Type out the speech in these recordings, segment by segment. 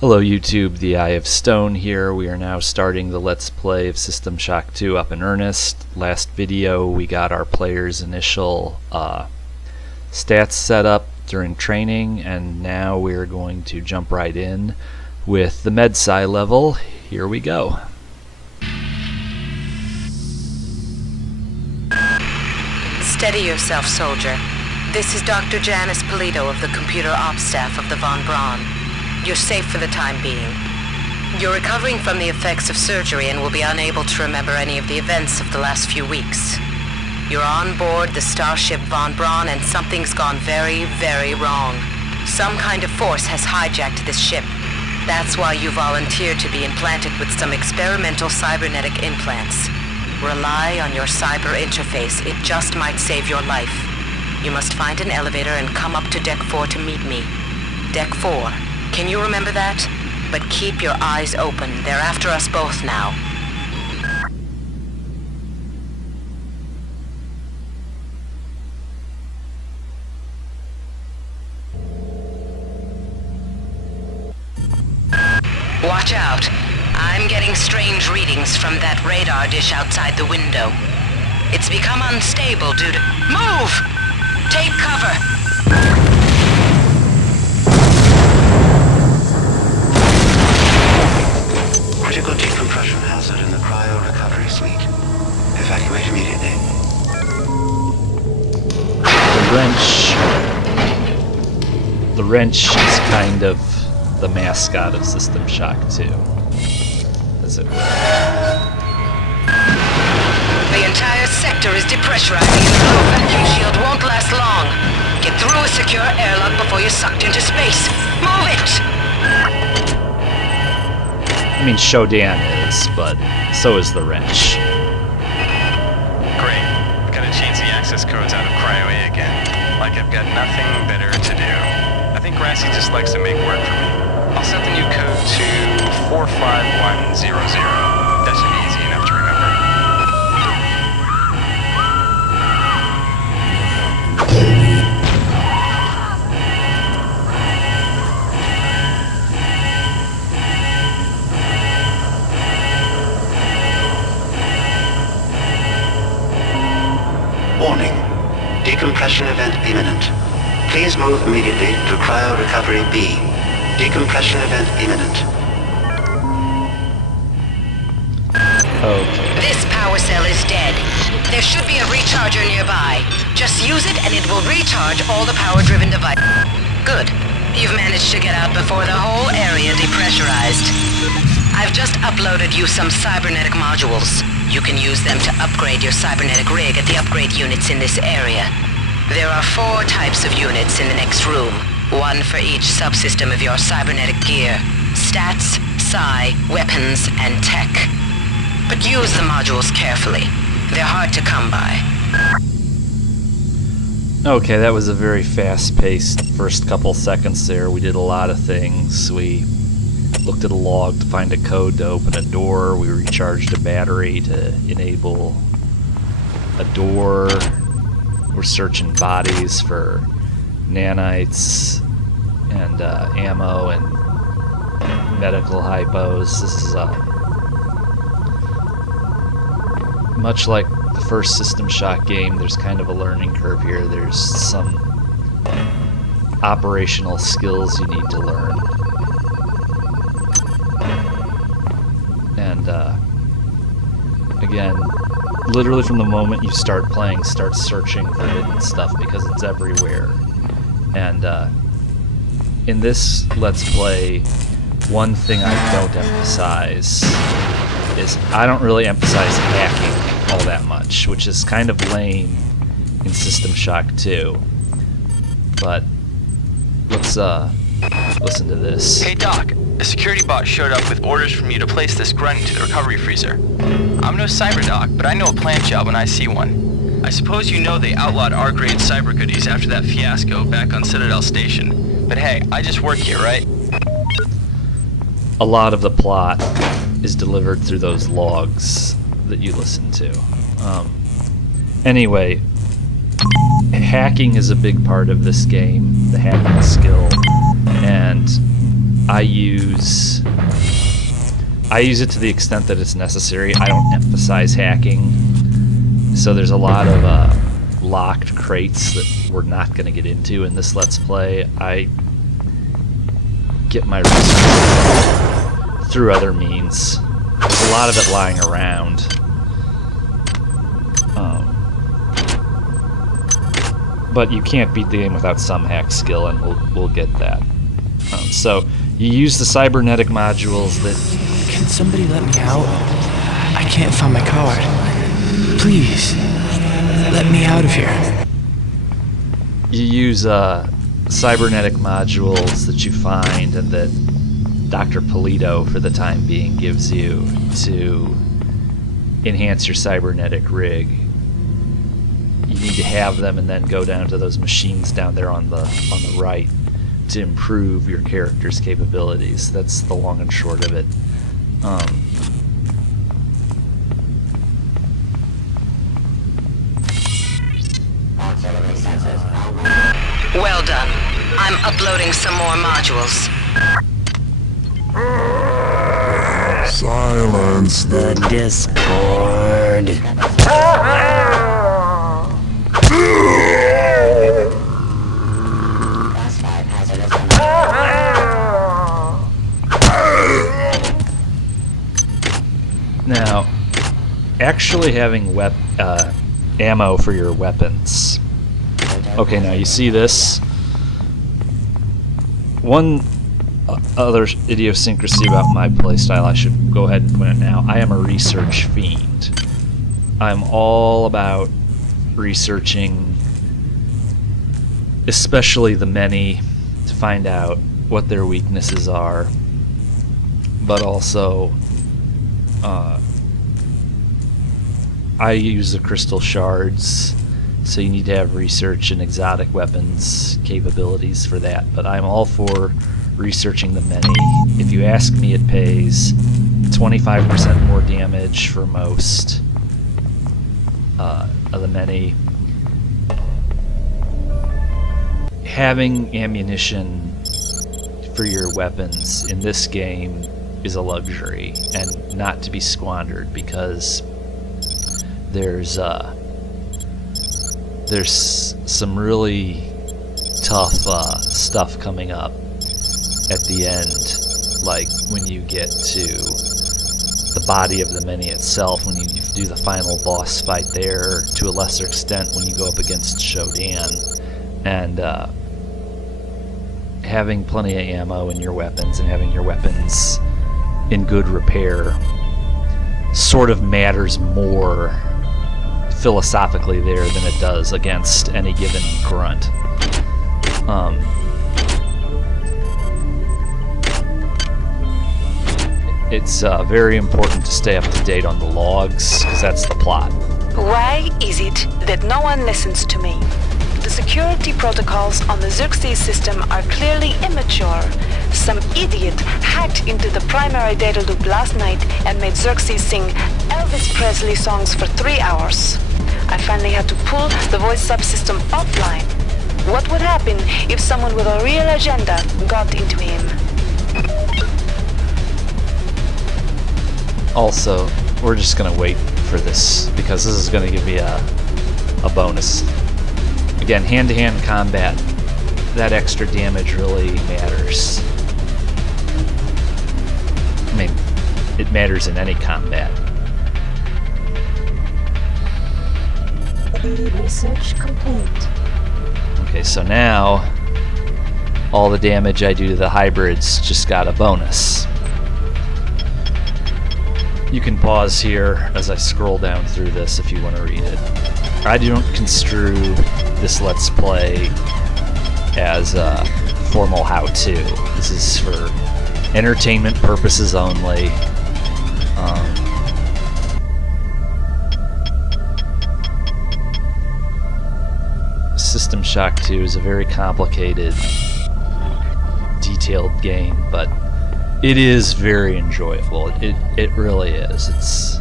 Hello YouTube, the Eye of Stone here. We are now starting the Let's Play of System Shock 2 up in earnest. Last video we got our player's initial stats set up during training, and now we're going to jump right in with the Medsci level. Here we go. Steady yourself, soldier. This is Dr. Janice Polito of the Computer Ops staff of the Von Braun. You're safe for the time being. You're recovering from the effects of surgery and will be unable to remember any of the events of the last few weeks. You're on board the starship Von Braun and something's gone very, very wrong. Some kind of force has hijacked this ship. That's why you volunteered to be implanted with some experimental cybernetic implants. Rely on your cyber interface. It just might save your life. You must find an elevator and come up to Deck 4 to meet me. Deck 4. Can you remember that? But keep your eyes open. They're after us both now. Watch out. I'm getting strange readings from that radar dish outside the window. It's become unstable due to... Move! Take cover! Critical decompression hazard in the cryo recovery suite. Evacuate immediately. The wrench is kind of the mascot of System Shock 2, as it were. The entire sector is depressurizing and the low vacuum shield won't last long. Get through a secure airlock before you're sucked into space. Move it! I mean, Shodan is, but so is the wrench. Great. Gotta change the access codes out of Cryo A again. Like I've got nothing better to do. I think Rassi just likes to make work for me. I'll set the new code to 45100. That should be easy enough to remember. Warning. Decompression event imminent. Please move immediately to cryo recovery B. Decompression event imminent. Okay. This power cell is dead. There should be a recharger nearby. Just use it and it will recharge all the power-driven devices. Good. You've managed to get out before the whole area depressurized. I've just uploaded you some cybernetic modules. You can use them to upgrade your cybernetic rig at the upgrade units in this area. There are 4 types of units in the next room. 1 for each subsystem of your cybernetic gear. Stats, psi, weapons, and tech. But use the modules carefully. They're hard to come by. Okay, that was a very fast-paced first couple seconds there. We did a lot of things. We looked at a log to find a code to open a door. We recharged a battery to enable a door. We're searching bodies for nanites and ammo and medical hypos. This is much like the first System Shock game. There's kind of a learning curve here. There's some operational skills you need to learn. And again, literally from the moment you start playing, start searching for hidden stuff because it's everywhere. And in this Let's Play, one thing I don't emphasize is I don't really emphasize hacking all that much, which is kind of lame in System Shock 2. But let's listen to this. Hey Doc, a security bot showed up with orders from you to place this grunt into the recovery freezer. I'm no cyber doc, but I know a plant job when I see one. I suppose you know they outlawed R-grade cyber goodies after that fiasco back on Citadel Station. But hey, I just work here, right? A lot of the plot is delivered through those logs that you listen to. Anyway, hacking is a big part of this game, the hacking skill, and I use it to the extent that it's necessary. I don't emphasize hacking. So there's a lot of locked crates that we're not going to get into in this Let's Play. I get my research through other means. There's a lot of it lying around. But you can't beat the game without some hack skill, and we'll get that. So you use the cybernetic modules that... Can somebody let me out? I can't find my card. Please, let me out of here. You use cybernetic modules that you find and that Dr. Polito, for the time being, gives you to enhance your cybernetic rig. You need to have them and then go down to those machines down there on the right to improve your character's capabilities. That's the long and short of it. Well done. I'm uploading some more modules. Silence the Discord. Now, actually having ammo for your weapons. Okay, now you see this. One other idiosyncrasy about my playstyle, I should go ahead and point it now. I am a research fiend. I'm all about researching, especially the many, to find out what their weaknesses are, but also I use the crystal shards, so you need to have research and exotic weapons capabilities for that, but I'm all for researching the many. If you ask me, it pays 25% more damage for most of the many. Having ammunition for your weapons in this game is a luxury and not to be squandered, because there's some really tough stuff coming up at the end, like when you get to the body of the many itself, when you do the final boss fight there, to a lesser extent when you go up against Shodan. And having plenty of ammo in your weapons and having your weapons in good repair sort of matters more philosophically there than it does against any given grunt. It's very important to stay up to date on the logs, because that's the plot. Why is it that no one listens to me? The security protocols on the Xerxes system are clearly immature. Some idiot hacked into the primary data loop last night and made Xerxes sing Elvis Presley songs for 3 hours. I finally had to pull the voice subsystem offline. What would happen if someone with a real agenda got into him? Also, we're just gonna wait for this, because this is gonna give me a bonus. Again, hand-to-hand combat, that extra damage really matters. I mean, it matters in any combat. Research complete. Okay, so now all the damage I do to the hybrids just got a bonus. You can pause here as I scroll down through this if you want to read it. I don't construe this Let's Play as a formal how-to. This is for entertainment purposes only. System Shock 2 is a very complicated, detailed game, but it is very enjoyable. It really is.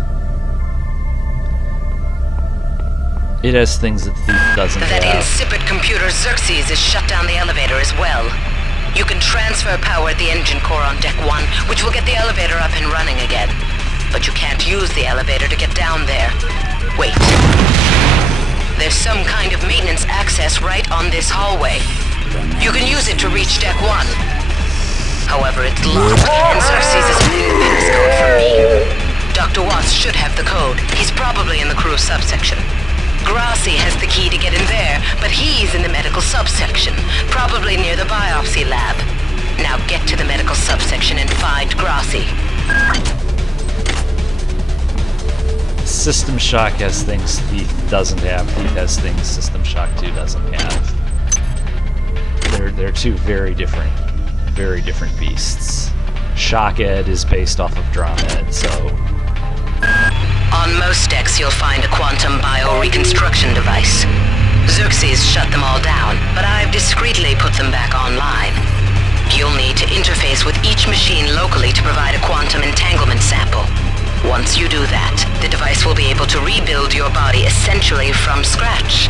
It has things that Thief doesn't That have. insipid computer Xerxes has shut down the elevator as well. You can transfer power at the engine core on Deck 1, which will get the elevator up and running again. But you can't use the elevator to get down there. Wait. There's some kind of maintenance access right on this hallway. You can use it to reach Deck 1. However, it's locked, and Xerxes is holding the passcode from me. Dr. Watts should have the code. He's probably in the crew subsection. Grassi has the key to get in there, but he's in the medical subsection, probably near the biopsy lab. Now get to the medical subsection and find Grassi. System Shock has things Thief doesn't have. Thief has things System Shock 2 doesn't have. They're two very different beasts. Shock Ed is based off of Drum Ed, so... On most decks, you'll find a quantum bioreconstruction device. Xerxes shut them all down, but I've discreetly put them back online. You'll need to interface with each machine locally to provide a quantum entanglement sample. Once you do that, the device will be able to rebuild your body essentially from scratch.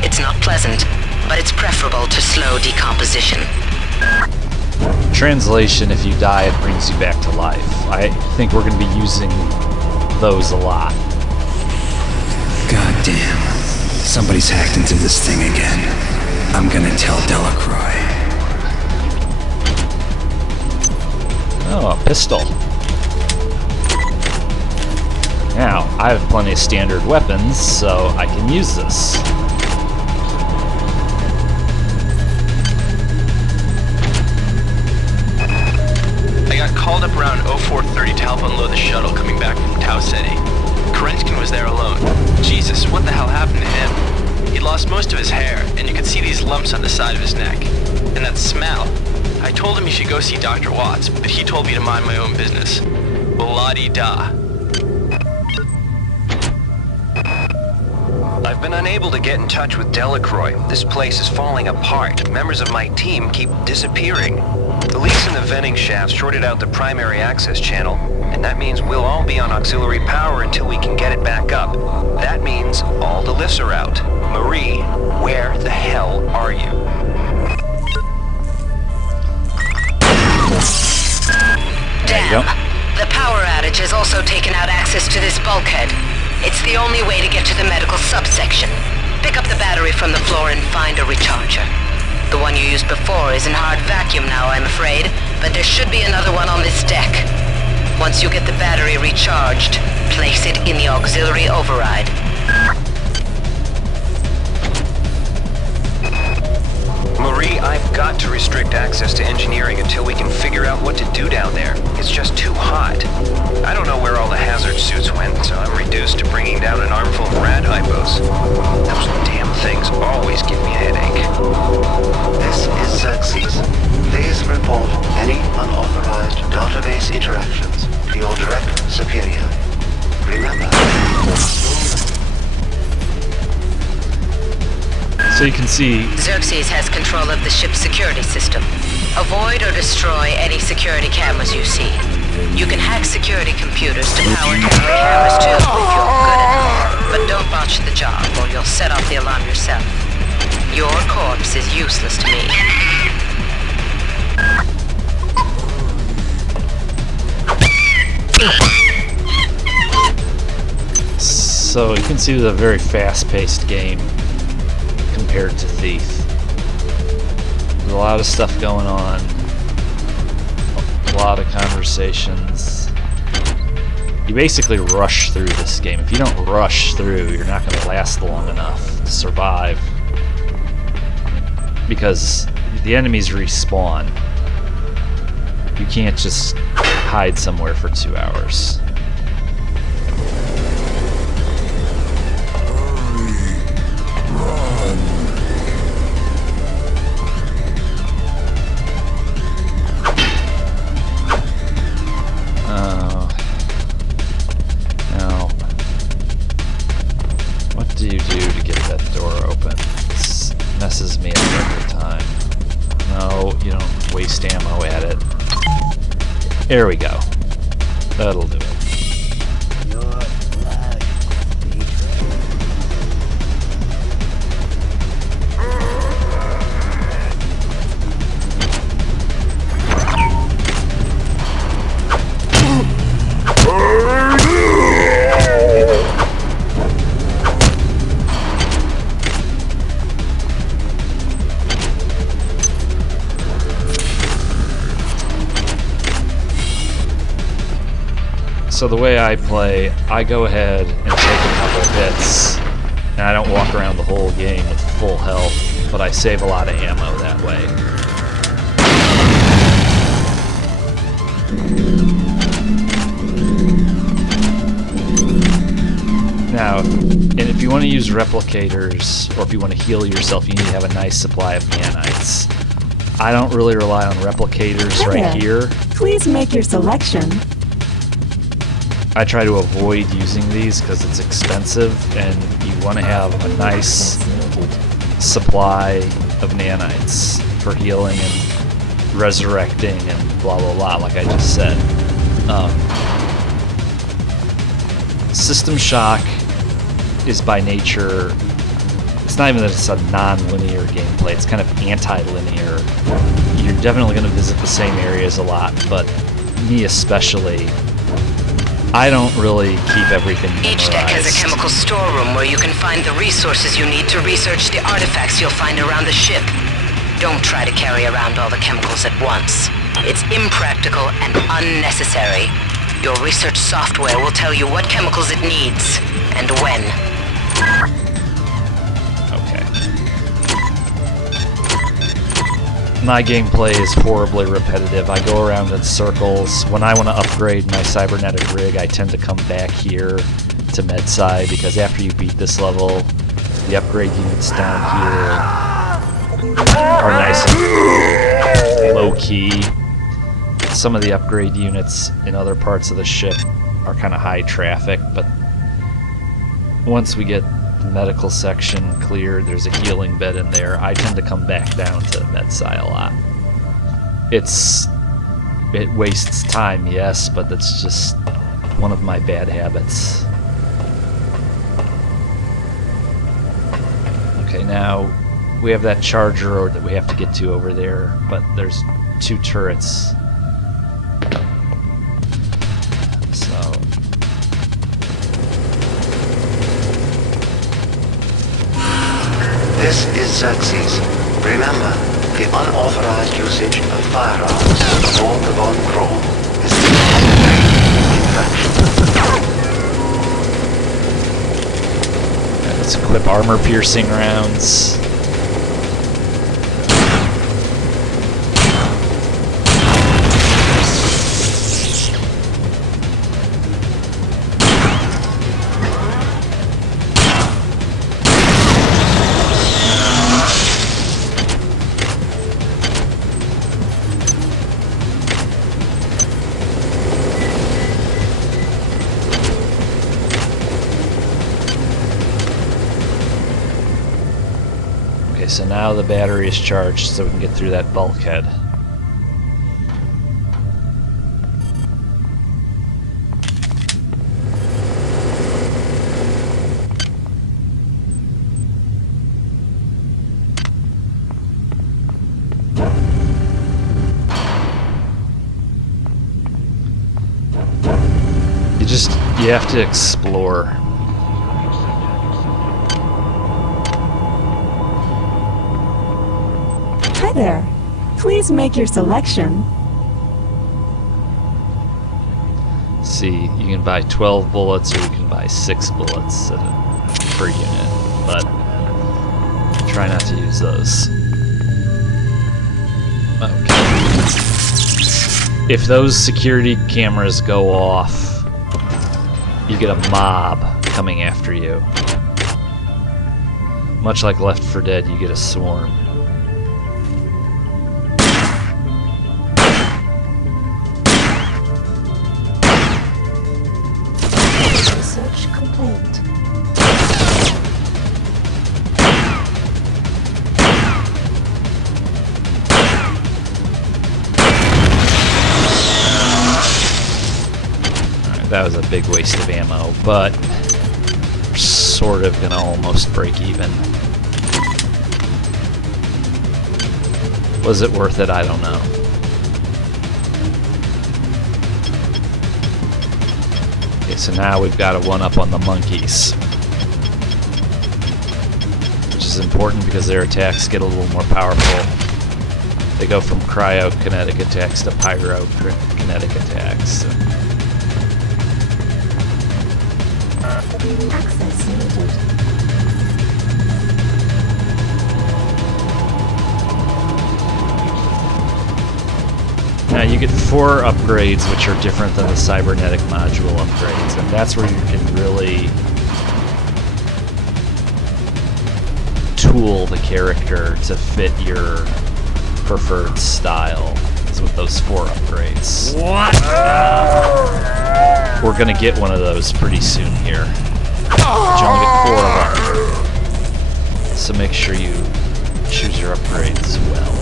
It's not pleasant, but it's preferable to slow decomposition. Translation, if you die, it brings you back to life. I think we're going to be using those a lot. God damn. Somebody's hacked into this thing again. I'm gonna tell Delacroix. Oh, a pistol. Now, I have plenty of standard weapons, so I can use this. I got called up around 0430 to help unload the shuttle coming back from Tau Ceti. Kerenskin was there alone. Jesus, what the hell happened to him? He'd lost most of his hair, and you could see these lumps on the side of his neck. And that smell. I told him he should go see Dr. Watts, but he told me to mind my own business. La-di-da. I've been unable to get in touch with Delacroix. This place is falling apart. Members of my team keep disappearing. The leaks in the venting shaft shorted out the primary access channel, and that means we'll all be on auxiliary power until we can get it back up. That means all the lifts are out. Marie, where the hell are you? Damn. The power outage has also taken out access to this bulkhead. It's the only way to get to the medical subsection. Pick up the battery from the floor and find a recharger. The one you used before is in hard vacuum now, I'm afraid, but there should be another one on this deck. Once you get the battery recharged, place it in the auxiliary override. Marie, I've got to restrict access to engineering until we can figure out what to do down there. It's just too hot. I don't know where all the hazard suits went, so I'm reduced to bringing down an armful of rad hypos. Those damn things always give me a headache. This is Xerxes. Please report any unauthorized database interactions to your direct superior. Remember. So you can see... Xerxes has control of the ship's security system. Avoid or destroy any security cameras you see. You can hack security computers to power down the cameras too, if you're good at it. But don't botch the job, or you'll set off the alarm yourself. Your corpse is useless to me. So you can see it was a very fast-paced game compared to Thief. There's a lot of stuff going on, a lot of conversations. You basically rush through this game. If you don't rush through, you're not going to last long enough to survive, because the enemies respawn. You can't just hide somewhere for 2 hours. Messes me up every time. No, you don't waste ammo at it. There we go. That'll do it. So the way I play, I go ahead and take a couple hits, and I don't walk around the whole game with full health, but I save a lot of ammo that way. Now, and if you want to use replicators, or if you want to heal yourself, you need to have a nice supply of nanites. I don't really rely on replicators right here. Please make your selection. I try to avoid using these because it's expensive, and you want to have a nice supply of nanites for healing and resurrecting and blah blah blah, like I just said. System Shock is by nature, it's not even that it's a non-linear gameplay, it's kind of anti-linear. You're definitely going to visit the same areas a lot, but me especially, I don't really keep everything memorized. Each deck has a chemical storeroom where you can find the resources you need to research the artifacts you'll find around the ship. Don't try to carry around all the chemicals at once. It's impractical and unnecessary. Your research software will tell you what chemicals it needs, and when. Okay. My gameplay is horribly repetitive. I go around in circles. When I want to upgrade my cybernetic rig, I tend to come back here to Medsci, because after you beat this level, the upgrade units down here are nice and low-key. Some of the upgrade units in other parts of the ship are kind of high traffic, but once we get the medical section cleared, there's a healing bed in there, I tend to come back down to Medsci a lot. It wastes time, yes, but that's just one of my bad habits. Okay, now we have that charger that we have to get to over there, but there's 2 turrets. So This is Xerxes. Remember, the unauthorized usage of firearms aboard the Von Braun is an infraction. let's equip armor-piercing rounds. So now the battery is charged so we can get through that bulkhead. You have to explore. Hi there. Please make your selection. See, you can buy 12 bullets or you can buy 6 bullets per unit, but try not to use those. Okay. If those security cameras go off, you get a mob coming after you. Much like Left 4 Dead, you get a swarm. Research complete. That was a big waste of ammo, but we're sort of gonna almost break even. Was it worth it? I don't know. Okay, so now we've got a one-up on the monkeys, which is important because their attacks get a little more powerful. They go from cryokinetic attacks to pyrokinetic attacks. 4 upgrades which are different than the cybernetic module upgrades, and that's where you can really tool the character to fit your preferred style, is with those 4 upgrades. What? We're gonna get one of those pretty soon here. But you only get 4 of them, so make sure you choose your upgrades as well.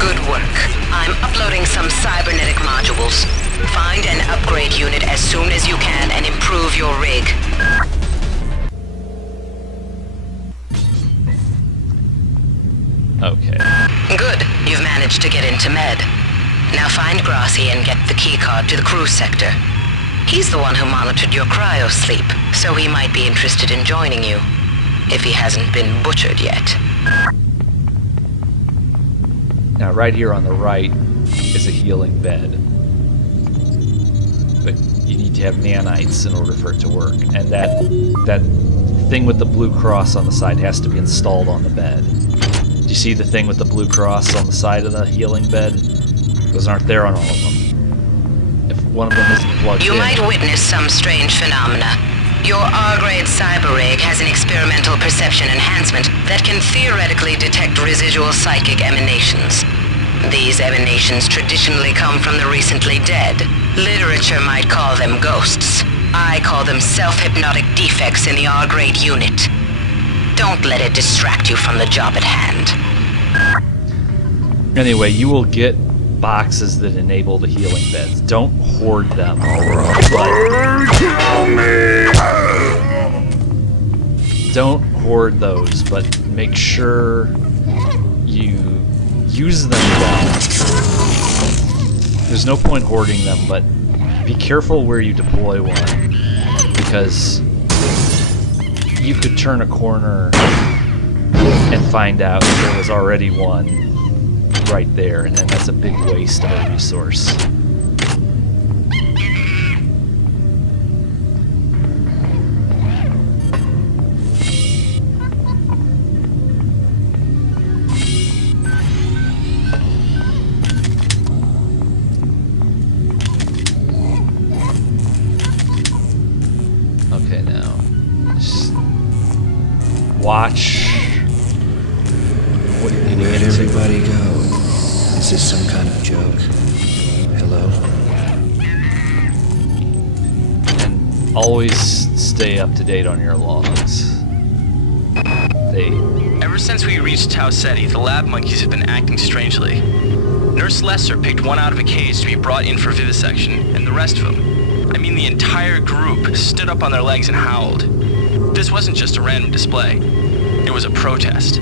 Good work. I'm uploading some cybernetic modules. Find an upgrade unit as soon as you can and improve your rig. Okay. Good. You've managed to get into Med. Now find Grassi and get the keycard to the cruise sector. He's the one who monitored your cryo sleep, so he might be interested in joining you, if he hasn't been butchered yet. Now right here on the right is a healing bed. But you need to have nanites in order for it to work. And that thing with the blue cross on the side has to be installed on the bed. Do you see the thing with the blue cross on the side of the healing bed? Those aren't there on all of them. If one of them isn't plugged in... You might witness some strange phenomena. Your R-grade cyber rig has an experimental perception enhancement that can theoretically detect residual psychic emanations. These emanations traditionally come from the recently dead. Literature might call them ghosts. I call them self-hypnotic defects in the R-grade unit. Don't let it distract you from the job at hand. Anyway, you will get boxes that enable the healing beds. Don't hoard them. Don't hoard those, but make sure you use them well. There's no point hoarding them, but be careful where you deploy one, because you could turn a corner and find out that there was already one right there, and then that's a big waste of a resource. Okay, now just watch what you're getting Where'd into. everybody go? Is this some kind of joke? Hello? And always stay up to date on your logs. Ever since we reached Tau Ceti, the lab monkeys have been acting strangely. Nurse Lester picked one out of a cage to be brought in for vivisection, and the rest of them, I mean the entire group, stood up on their legs and howled. This wasn't just a random display. It was a protest.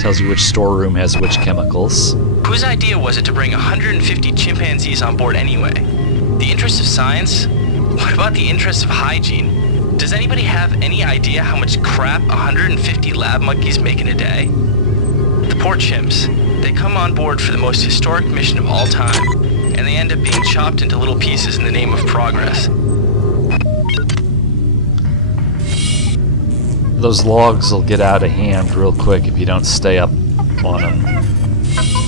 Tells you which storeroom has which chemicals. Whose idea was it to bring 150 chimpanzees on board anyway? The interest of science? What about the interest of hygiene? Does anybody have any idea how much crap 150 lab monkeys make in a day? The poor chimps. They come on board for the most historic mission of all time, and they end up being chopped into little pieces in the name of progress. Those logs will get out of hand real quick if you don't stay up on them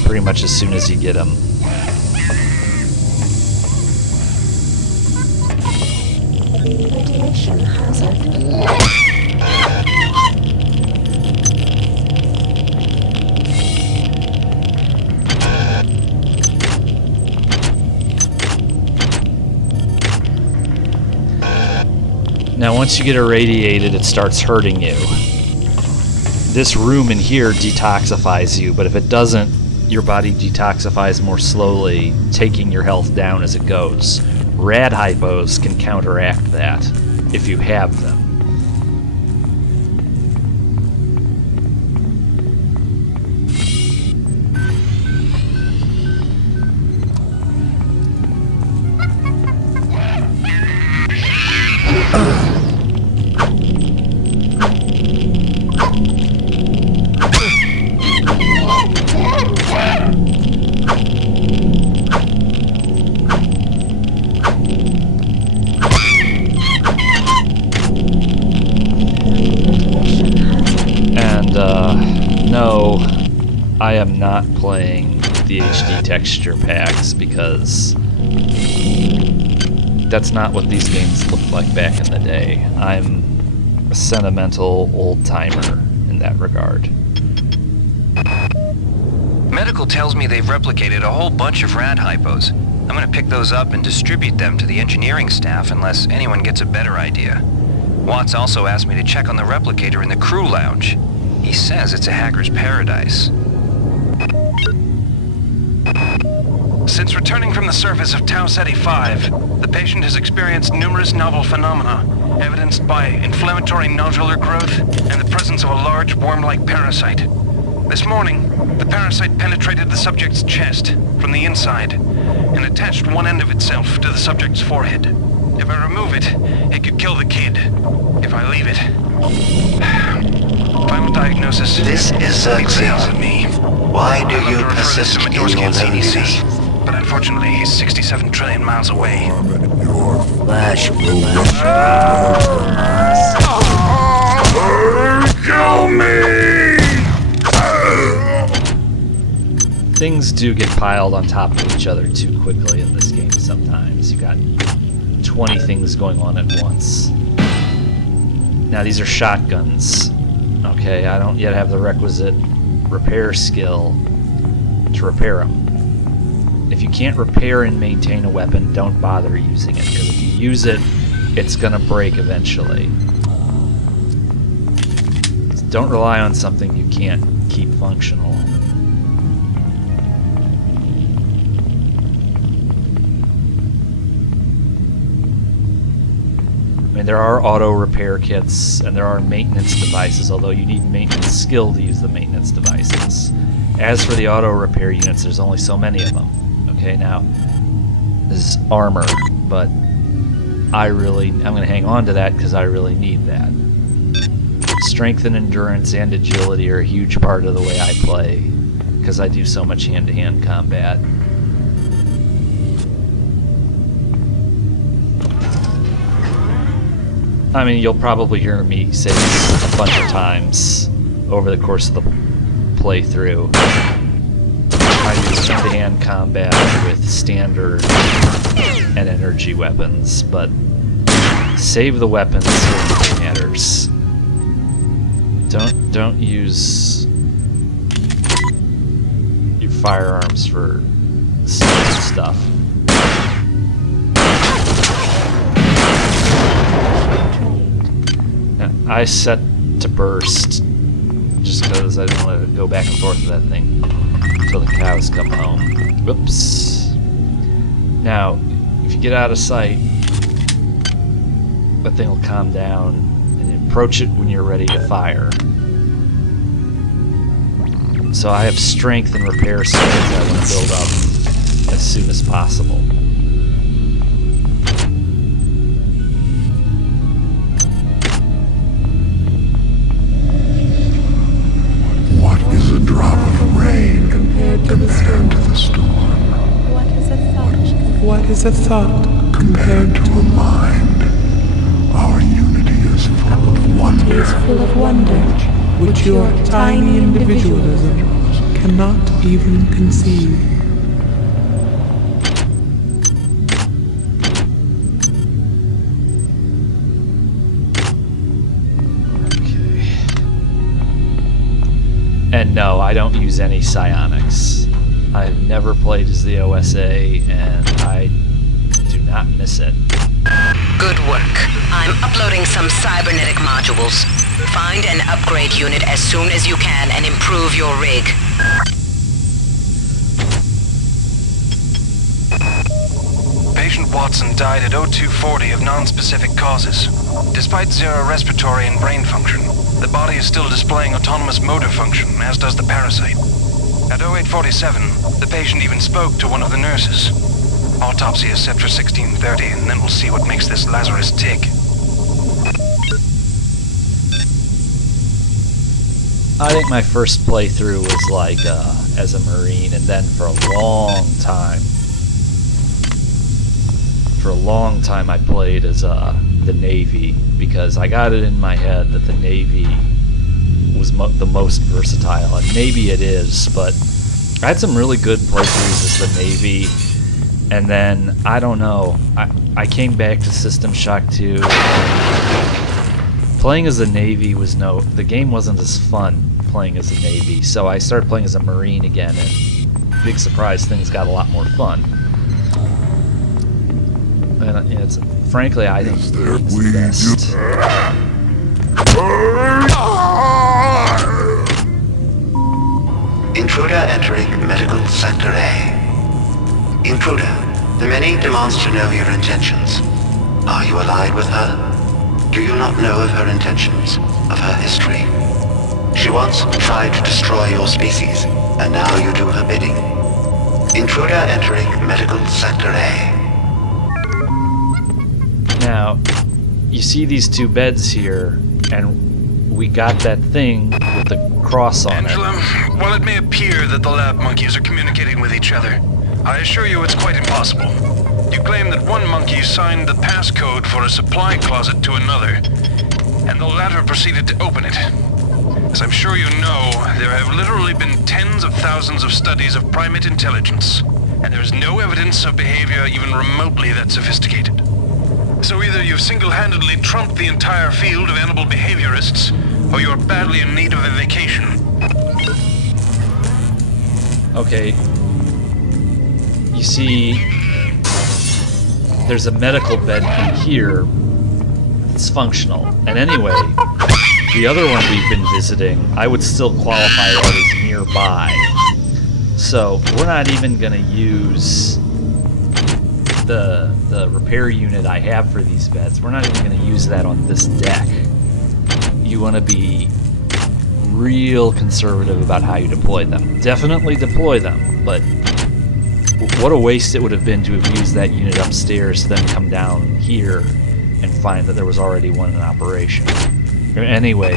pretty much as soon as you get them. Radiation hazard. Now once you get irradiated, it starts hurting you. This room in here detoxifies you, but if it doesn't, your body detoxifies more slowly, taking your health down as it goes. Rad hypos can counteract that, if you have them. I am not playing the HD texture packs because that's not what these games looked like back in the day. I'm a sentimental old-timer in that regard. Medical tells me they've replicated a whole bunch of rad hypos. I'm gonna pick those up and distribute them to the engineering staff unless anyone gets a better idea. Watts also asked me to check on the replicator in the crew lounge. He says it's a hacker's paradise. Since returning from the surface of Tau Ceti 5, the patient has experienced numerous novel phenomena, evidenced by inflammatory nodular growth and the presence of a large worm-like parasite. This morning, the parasite penetrated the subject's chest from the inside and attached one end of itself to the subject's forehead. If I remove it, it could kill the kid. If I leave it... Final diagnosis. This is Xerxes. Me. Why do you persist in your laziness? But unfortunately, he's 67 trillion miles away. Your flesh will Kill me! Things do get piled on top of each other too quickly in this game sometimes. You got 20 things going on at once. Now these are shotguns. Okay, I don't yet have the requisite repair skill to repair them. If you can't repair and maintain a weapon, don't bother using it, because if you use it, it's gonna break eventually. So don't rely on something you can't keep functional. I mean, there are auto repair kits and there are maintenance devices, although you need maintenance skill to use the maintenance devices. As for the auto repair units, there's only so many of them. Okay, now this is armor, but I'm going to hang on to that because I really need that. Strength and endurance and agility are a huge part of the way I play because I do so much hand-to-hand combat. I mean, you'll probably hear me say this a bunch of times over the course of the playthrough. I use hand-to-hand combat with standard and energy weapons, but save the weapons when it matters. Don't use your firearms for stupid stuff. Now, I set to burst just because I didn't want to go back and forth with that thing until the cows come home. Whoops. Now, if you get out of sight, that thing will calm down and you approach it when you're ready to fire. So I have strength and repair skills I want to build up as soon as possible. What is a drop of rain compared to the storm? What is a thought? What is a thought compared to a mind? Our unity is full of wonder. Is full of wonder, which your tiny individualism cannot even conceive. Okay. And no, I don't use any psionics. I've never played as the OSA, and I do not miss it. Good work. I'm uploading some cybernetic modules. Find and upgrade unit as soon as you can and improve your rig. Patient Watson died at 0240 of non-specific causes. Despite zero respiratory and brain function, the body is still displaying autonomous motor function, as does the parasite. At 0847, the patient even spoke to one of the nurses. Autopsy is set for 1630, and then we'll see what makes this Lazarus tick. I think my first playthrough was like as a Marine, and then for a long time I played as the Navy, because I got it in my head that the Navy was was the most versatile, and maybe it is, but I had some really good playthroughs as the Navy, and then, I don't know, I came back to System Shock 2, playing as a Navy was the game wasn't as fun playing as a Navy, so I started playing as a Marine again, and big surprise, things got a lot more fun. And it's, frankly, I think it's the best. Intruder entering Medical Sector A. Intruder, the Many demands to know your intentions. Are you allied with her? Do you not know of her intentions, of her history? She once tried to destroy your species, and now you do her bidding. Intruder entering Medical Sector A. Now, you see these two beds here, and we got that thing with the cross on Angela, while it may appear that the lab monkeys are communicating with each other, I assure you it's quite impossible. You claim that one monkey signed the passcode for a supply closet to another, and the latter proceeded to open it. As I'm sure you know, there have literally been tens of thousands of studies of primate intelligence, and there is no evidence of behavior even remotely that sophisticated. So either you've single-handedly trumped the entire field of animal behaviorists, or you're badly in need of a vacation. Okay. You see, there's a medical bed in here. It's functional. And anyway, the other one we've been visiting, I would still qualify that as nearby. So, we're not even going to use the repair unit I have for these beds. We're not even going to use that on this deck. You want to be real conservative about how you deploy them. Definitely deploy them, but what a waste it would have been to have used that unit upstairs, then come down here and find that there was already one in operation. Anyway.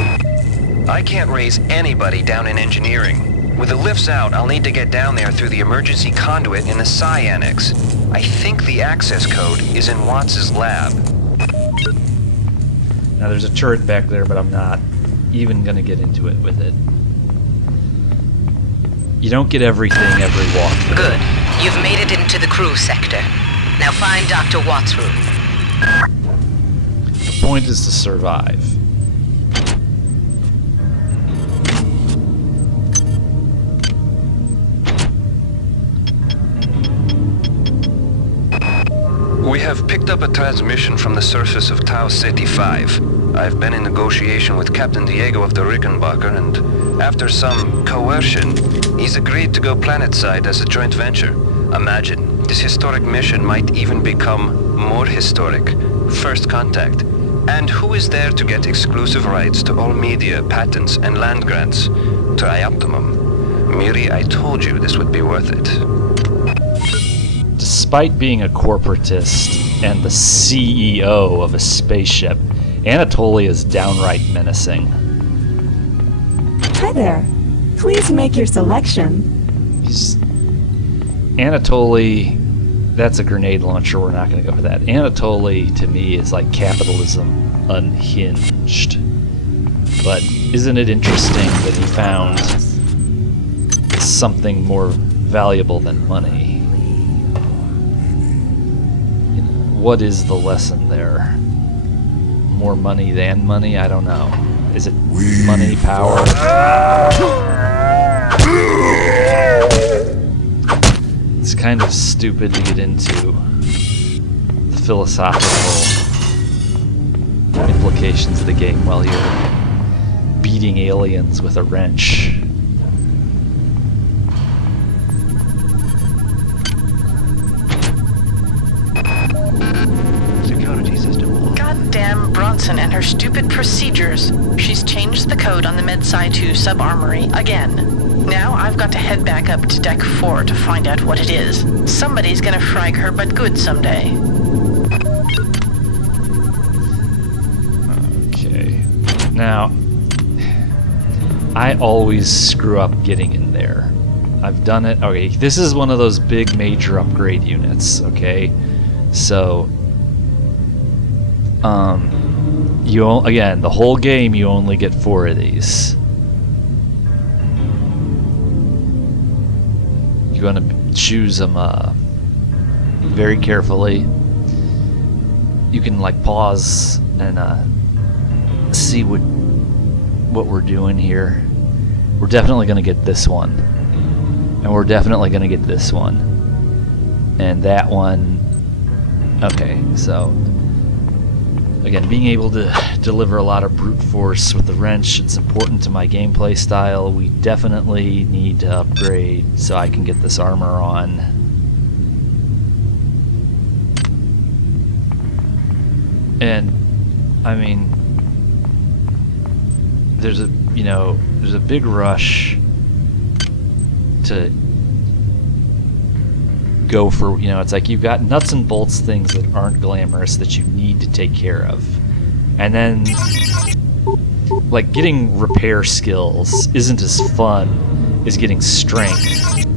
I can't raise anybody down in engineering. With the lifts out, I'll need to get down there through the emergency conduit in the Psi Annex. I think the access code is in Watts' lab. Now there's a turret back there, but I'm not even going to get into it with it. You don't get everything every walkthrough. Good. You've made it into the crew sector. Now find Dr. Watts' room. The point is to survive. We have picked up a transmission from the surface of Tau Ceti 5. I've been in negotiation with Captain Diego of the Rickenbacker, and after some coercion, he's agreed to go planetside as a joint venture. Imagine, this historic mission might even become more historic. First contact. And who is there to get exclusive rights to all media, patents, and land grants? Trioptimum. Miri, I told you this would be worth it. Despite being a corporatist and the CEO of a spaceship, Anatoly is downright menacing. Hi there. Please make your selection. Anatoly, that's a grenade launcher, we're not going to go for that. Anatoly, to me, is like capitalism unhinged. But isn't it interesting that he found something more valuable than money? What is the lesson there? More money than money? I don't know. Is it money, power? It's kind of stupid to get into the philosophical implications of the game while you're beating aliens with a wrench. Goddamn Bronson and her stupid procedures. She's changed the code on the Medsci 2 sub-armory again. Now I've got to head back up to Deck 4 to find out what it is. Somebody's gonna frag her but good someday. Okay. Now, I always screw up getting in there. I've done it. Okay, this is one of those big major upgrade units, okay? So, again, the whole game you only get 4 of these. You want to choose them very carefully. You can like pause and see what we're doing here. We're definitely going to get this one, and we're definitely going to get this one, and that one. Okay, so again, being able to deliver a lot of brute force with the wrench, it's important to my gameplay style. We definitely need to upgrade so I can get this armor on. And I mean, there's a big rush to go for, it's like you've got nuts and bolts things that aren't glamorous that you need to take care of. And then like getting repair skills isn't as fun as getting strength.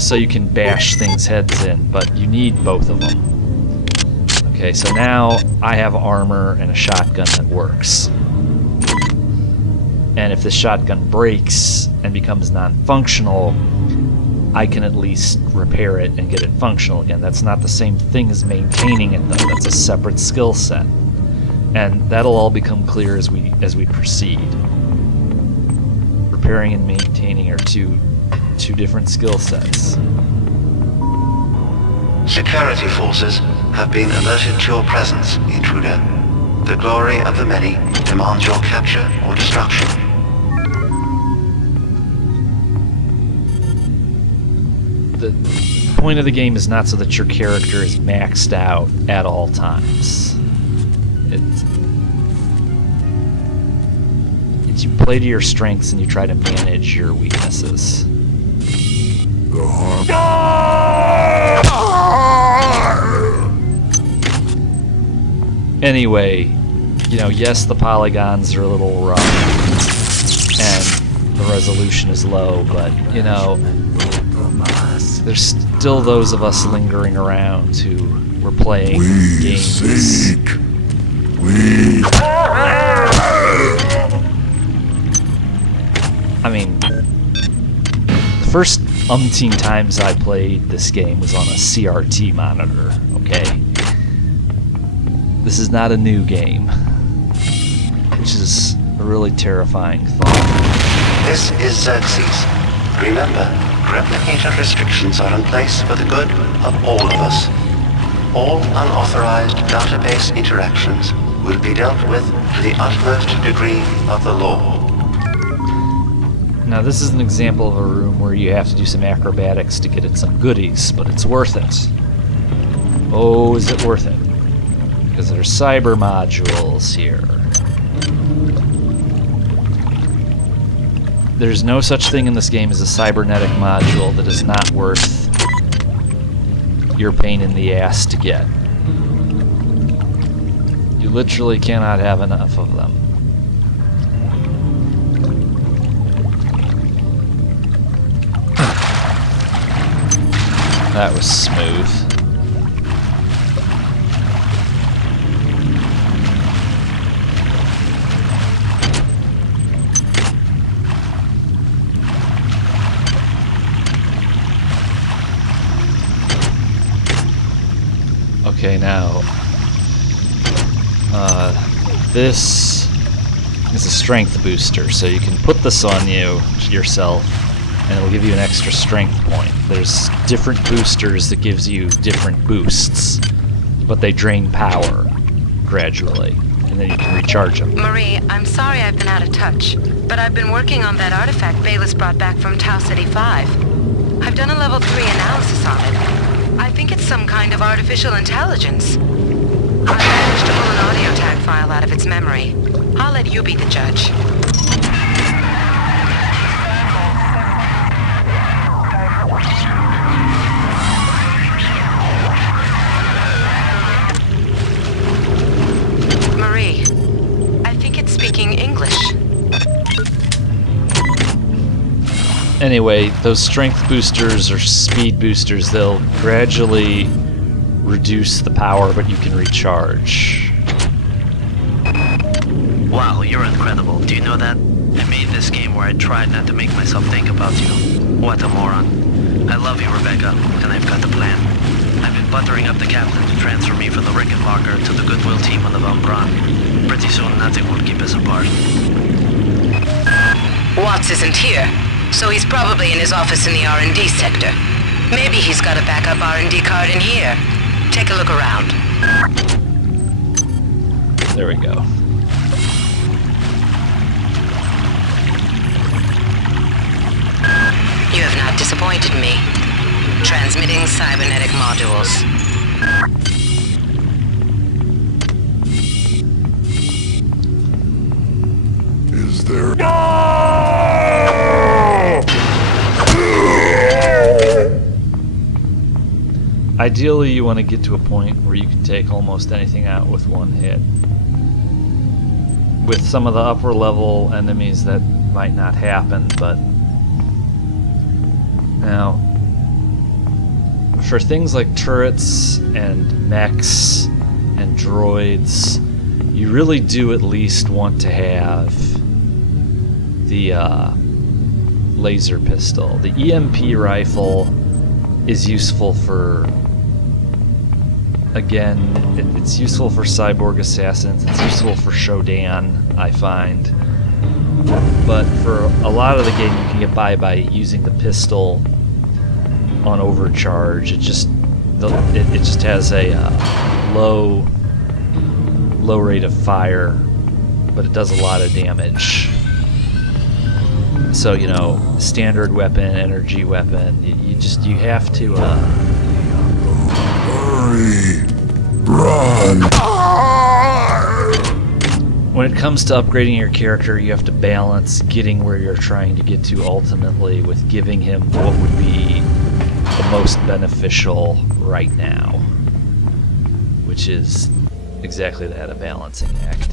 So you can bash things heads in, but you need both of them. Okay, so now I have armor and a shotgun that works. And if the shotgun breaks and becomes non-functional, I can at least repair it and get it functional again. That's not the same thing as maintaining it, though. That's a separate skill set. And that'll all become clear as we proceed. Repairing and maintaining are two different skill sets. Security forces have been alerted to your presence, intruder. The glory of the many demands your capture or destruction. The point of the game is not so that your character is maxed out at all times. It's you play to your strengths and you try to manage your weaknesses. Anyway, yes, the polygons are a little rough and the resolution is low, but there's still those of us lingering around who were playing games. I mean, the first umpteen times I played this game was on a CRT monitor, okay? This is not a new game, which is a really terrifying thought. This is Xerxes. Remember, replicator restrictions are in place for the good of all of us. All unauthorized database interactions will be dealt with to the utmost degree of the law. Now this is an example of a room where you have to do some acrobatics to get at some goodies, but it's worth it. Oh, is it worth it? Because there's cyber modules here. There's no such thing in this game as a cybernetic module that is not worth your pain in the ass to get. You literally cannot have enough of them. That was smooth. Okay, now, this is a strength booster, so you can put this on yourself, and it'll give you an extra strength point. There's different boosters that gives you different boosts, but they drain power gradually, and then you can recharge them. Marie, I'm sorry I've been out of touch, but I've been working on that artifact Bayless brought back from Tau City 5. I've done a level 3 analysis on it. I think it's some kind of artificial intelligence. I managed to pull an audio tag file out of its memory. I'll let you be the judge. Marie, I think it's speaking English. Anyway, those strength boosters or speed boosters, they'll gradually reduce the power, but you can recharge. Wow, you're incredible. Do you know that? I made this game where I tried not to make myself think about you. What a moron. I love you, Rebecca, and I've got the plan. I've been buttering up the captain to transfer me from the Rickenbacker to the Goodwill team on the Von Braun. Pretty soon, nothing will keep us apart. Watts isn't here, so he's probably in his office in the R&D sector. Maybe he's got a backup R&D card in here. Take a look around. There we go. You have not disappointed me. Transmitting cybernetic modules. Is there... Ideally, you want to get to a point where you can take almost anything out with one hit. With some of the upper level enemies that might not happen, but now for things like turrets and mechs and droids, you really do at least want to have the laser pistol. The EMP rifle is useful for, again, it's useful for cyborg assassins, it's useful for Shodan, I find. But for a lot of the game you can get by using the pistol on overcharge. It just has a low rate of fire, but it does a lot of damage. So, you know, standard weapon, energy weapon, you have to Hurry! Run! When it comes to upgrading your character, you have to balance getting where you're trying to get to ultimately with giving him what would be the most beneficial right now, which is exactly that, a balancing act.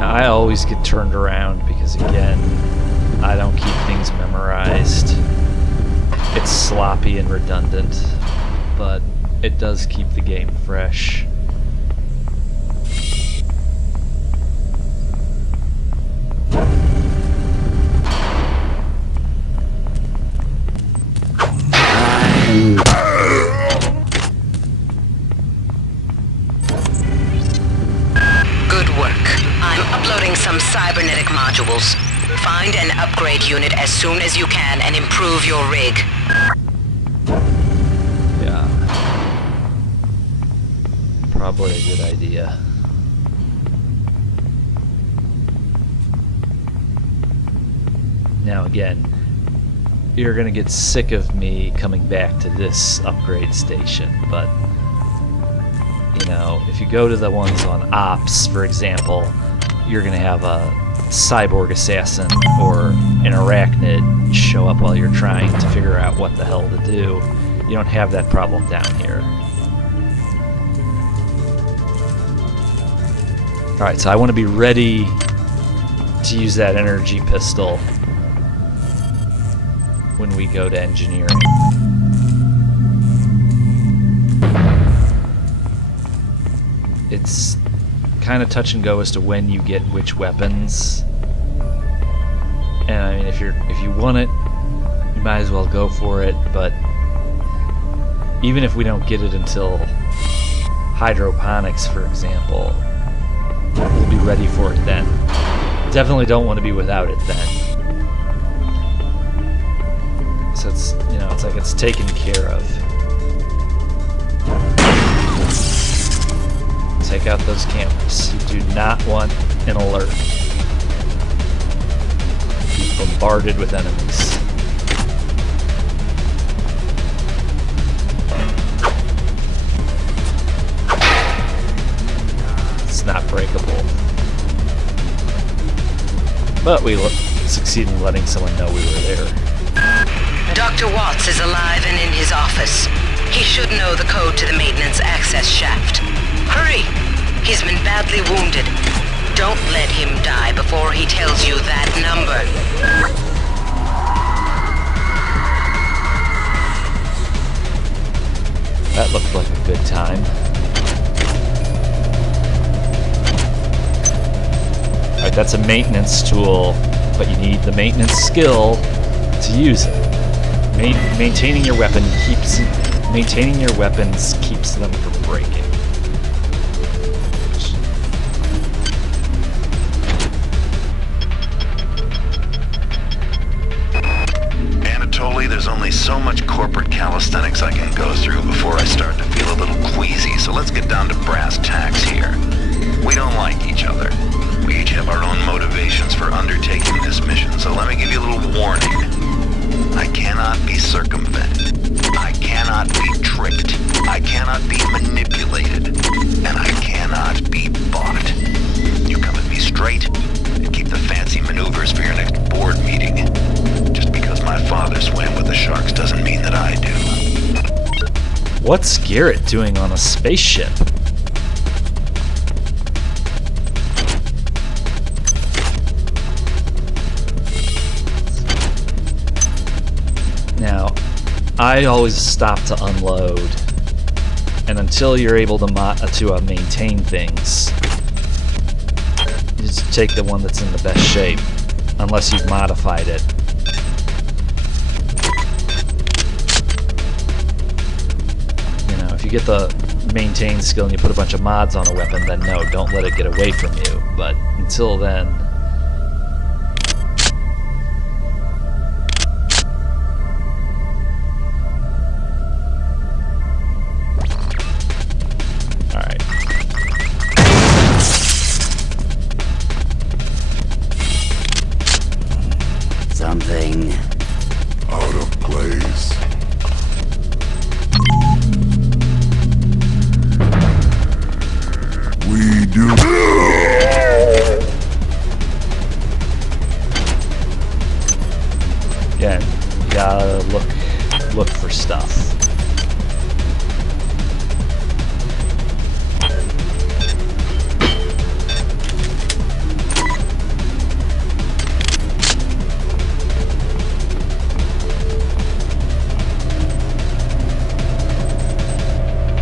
I always get turned around because, again, I don't keep things memorized. It's sloppy and redundant, but it does keep the game fresh. Good work. I'm uploading some cybernetic modules. Find an upgrade unit as soon as you can and improve your rig. Yeah. Probably a good idea. Now again, you're gonna get sick of me coming back to this upgrade station, but you know, if you go to the ones on Ops, for example, you're gonna have a cyborg assassin or an arachnid show up while you're trying to figure out what the hell to do. You don't have that problem down here. Alright, so I want to be ready to use that energy pistol when we go to engineering. It's kind of touch and go as to when you get which weapons. And I mean, if you want it, you might as well go for it, but even if we don't get it until hydroponics, for example, we'll be ready for it then. Definitely don't want to be without it then. So it's, you know, it's like it's taken care of. Take out those cameras. You do not want an alert. Be bombarded with enemies. It's not breakable. But we succeeded in letting someone know we were there. Dr. Watts is alive and in his office. He should know the code to the maintenance access shaft. Hurry! He's been badly wounded. Don't let him die before before he tells you that number. That looked like a good time. Alright, that's a maintenance tool, but you need the maintenance skill to use it. Maintaining your weapons keeps them from breaking. Anatoly, there's only so much corporate calisthenics I can go through before I start to feel a little queasy, so let's get down to brass tacks here. We don't like each other. We each have our own motivations for undertaking this mission, so let me give you a little warning. I cannot be circumvented. I cannot be tricked. I cannot be manipulated. And I cannot be bought. You come at me straight and keep the fancy maneuvers for your next board meeting. Just because my father swam with the sharks doesn't mean that I do. What's Garrett doing on a spaceship? Now, I always stop to unload, and until you're able to maintain things, you just take the one that's in the best shape, unless you've modified it. You know, if you get the maintain skill and you put a bunch of mods on a weapon, then no, don't let it get away from you. But until then, something out of place. We do. yeah, you gotta look for stuff.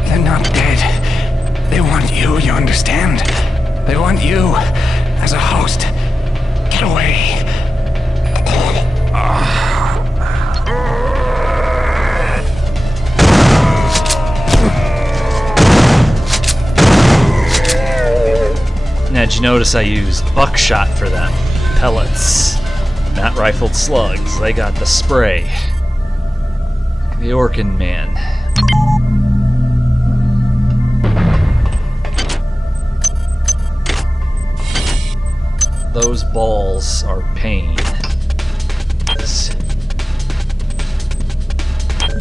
They're not dead. They want you, you understand? They want you as a host. Get away. Now, did you notice I used buckshot for them? Pellets, not rifled slugs. They got the spray. The Orkin man. Those balls are pain.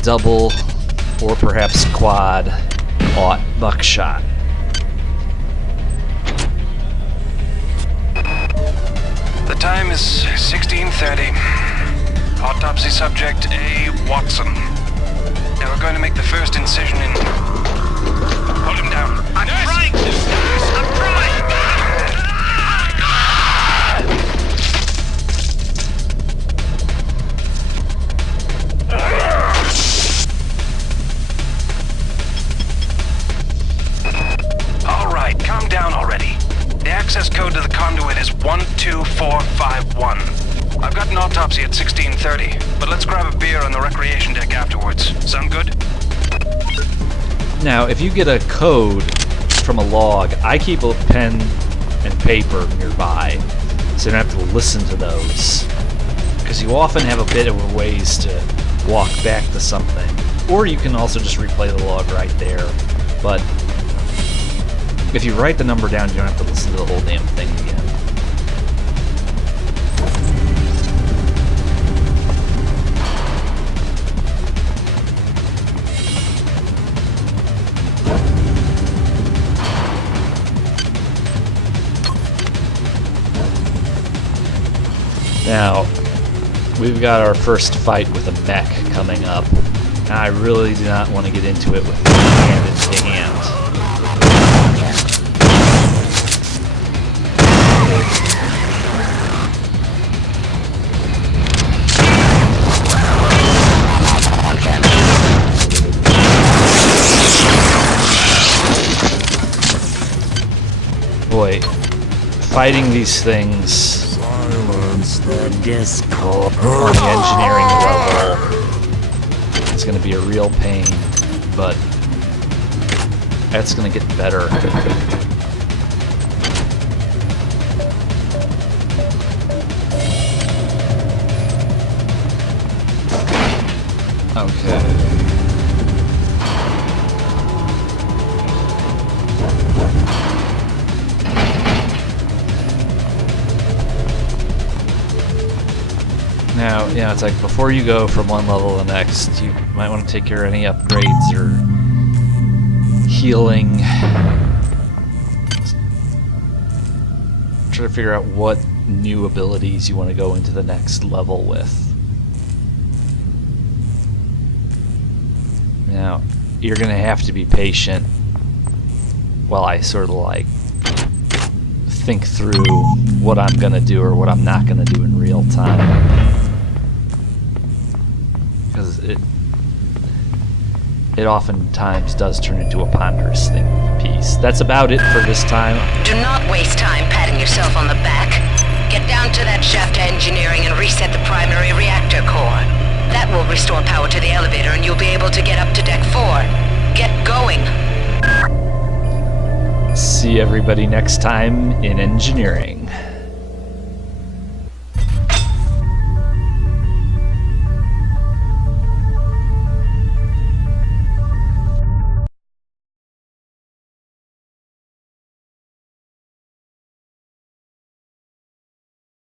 Double, or perhaps quad, aught buckshot. The time is 16:30. Autopsy subject A. Watson. Now we're going to make the first incision in... Hold him down. I'm trying to! I'm trying! All right, calm down already. The access code to the conduit is 12451. I've got an autopsy at 16:30, but let's grab a beer on the recreation deck afterwards. Sound good? Now, if you get a code from a log, I keep a pen and paper nearby, so you don't have to listen to those. Because you often have a bit of ways to walk back to something. Or you can also just replay the log right there. But if you write the number down, you don't have to listen to the whole damn thing again. Now, we've got our first fight with a mech coming up. Now, I really do not want to get into it with hand in hand. fighting these things Silence the discord. on the engineering level is going to be a real pain, but that's going to get better. Okay. Now, it's like before you go from one level to the next, you might want to take care of any upgrades or healing. Try to figure out what new abilities you want to go into the next level with. Now, you're going to have to be patient while I sort of like think through what I'm going to do or what I'm not going to do in real time. Because it oftentimes does turn into a ponderous piece. That's about it for this time. Do not waste time patting yourself on the back. Get down to that shaft engineering and reset the primary reactor core. That will restore power to the elevator and you'll be able to get up to Deck 4. Get going. See everybody next time in engineering.